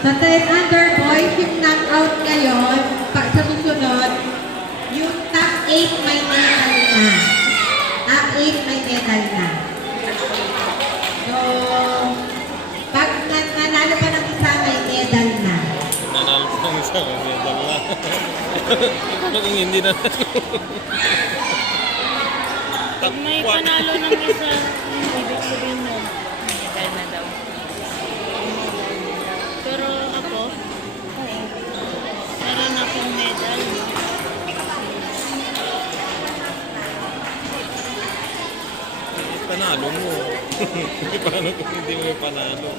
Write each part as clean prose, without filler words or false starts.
Sa 10 under boys, yung knockout ngayon, sa susunod, yung top 8 may medal na. Top 8 may medal na. So, pag nanalo pa ng isa, may medal na. Nanalo pa ng isa, may medal na. Ito kung hindi na Pag may panalo ng isa, ibig sabihin mo, medal na daw. Pero ako, meron akong medal. panalo mo. Paano kung hindi mo panalo?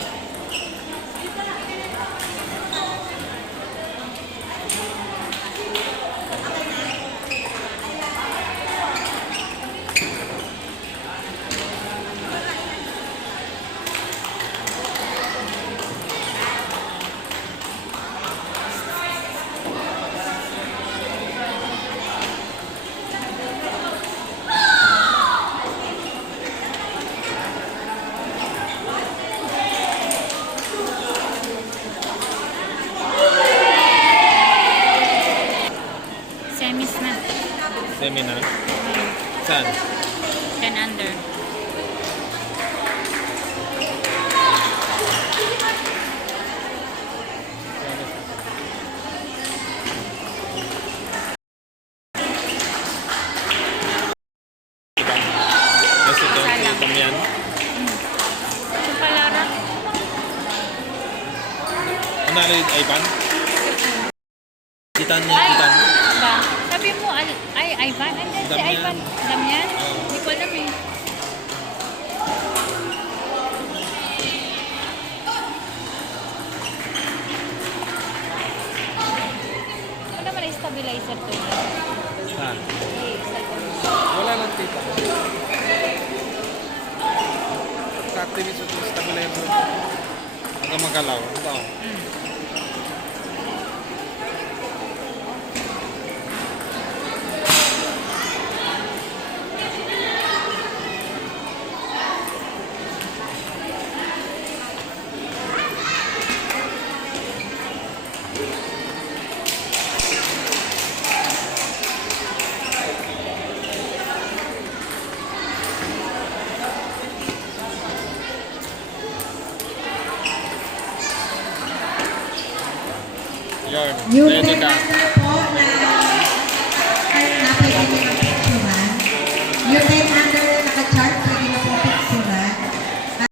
Semis na. Seminar? Saan? 10 under. Kasi ito, itam yan. Sa palara, Ano na rin, Ivan? Titan niya, Titan. ba? Sabi mo, ay, Ivan? Andyan si Damian. Ivan. Damian? Oo. Hindi ko alam eh. Ano naman ay stabilizer to? Saan? Eh, Wala lang Titan. Sa activist ito, stabilizer. Hanggang magalaw. Ito. Yun. Yung Ready 10 ka. under